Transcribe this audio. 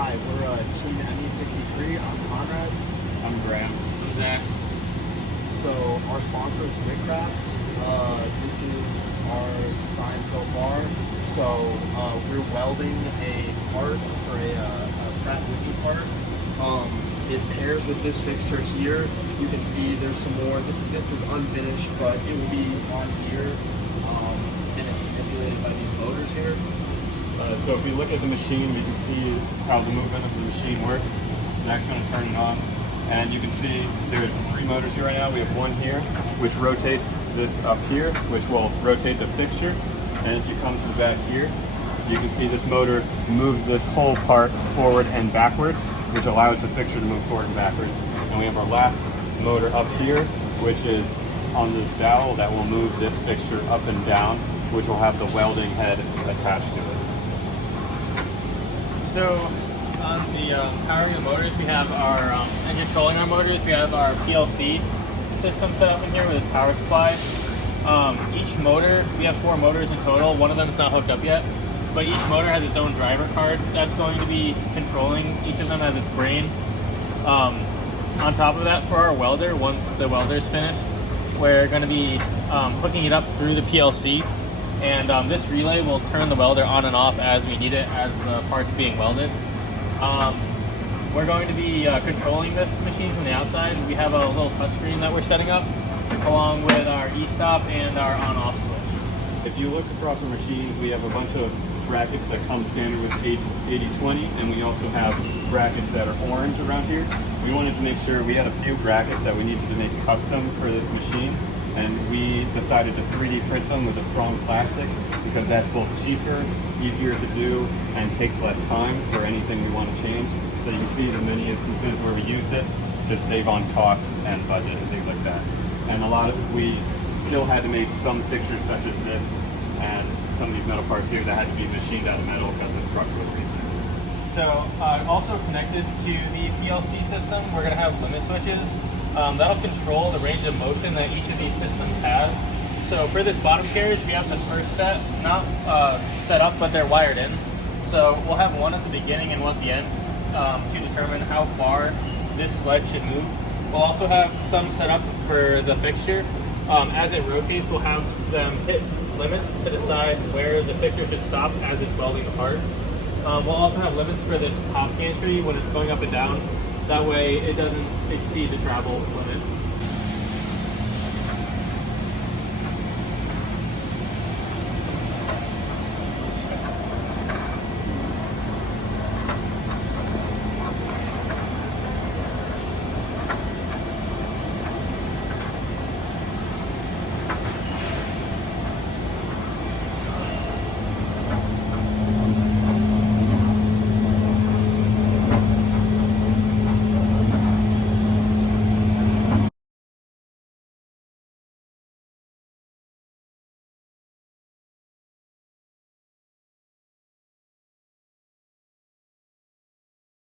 Hi, we're Team ME63. I'm Conrad. I'm Graham. I'm Zach. So our sponsor is Whitcraft. This is our design so far. So we're welding a part for a Pratt Whitney part. It pairs with this fixture here. You can see there's some more. This is unfinished, but it will be on here, and it's manipulated by these motors here. So if we look at the machine, we can see how the movement of the machine works. Zach's going to turn it on. And you can see there's 3 motors here right now. We have one here, which rotates this up here, which will rotate the fixture. And if you come to the back here, you can see this motor moves this whole part forward and backwards, which allows the fixture to move forward and backwards. And we have our last motor up here, which is on this dowel that will move this fixture up and down, which will have the welding head attached to it. So on the powering the motors, we have our, and controlling our motors, we have our PLC system set up in here with its power supply. Each motor, we have 4 motors in total. One of them is not hooked up yet, but each motor has its own driver card that's going to be controlling. Each of them has its brain. On top of that, for our welder, once the welder's finished, we're going to be hooking it up through the PLC. And this relay will turn the welder on and off as we need it, as the part's being welded. We're going to be controlling this machine from the outside. We have a little touchscreen that we're setting up, along with our e-stop and our on-off switch. If you look across the machine, we have a bunch of brackets that come standard with 80/20, and we also have brackets that are orange around here. We wanted to make sure we had a few brackets that we needed to make custom for this machine, and we decided to 3D print them with a strong plastic because that's both cheaper, easier to do, and takes less time for anything we want to change. So you can see the many instances where we used it to save on cost and budget and things like that. And we still had to make some fixtures such as this and some of these metal parts here that had to be machined out of metal because of the structural reasons. So also connected to the PLC system, we're going to have limit switches. That'll control the range of motion that each of these systems has. So for this bottom carriage, we have the first set, not set up, but they're wired in. So we'll have one at the beginning and one at the end to determine how far this sled should move. We'll also have some set up for the fixture. As it rotates, we'll have them hit limits to decide where the fixture should stop as it's welding the part. We'll also have limits for this top gantry when it's going up and down. That way it doesn't exceed the travel limit.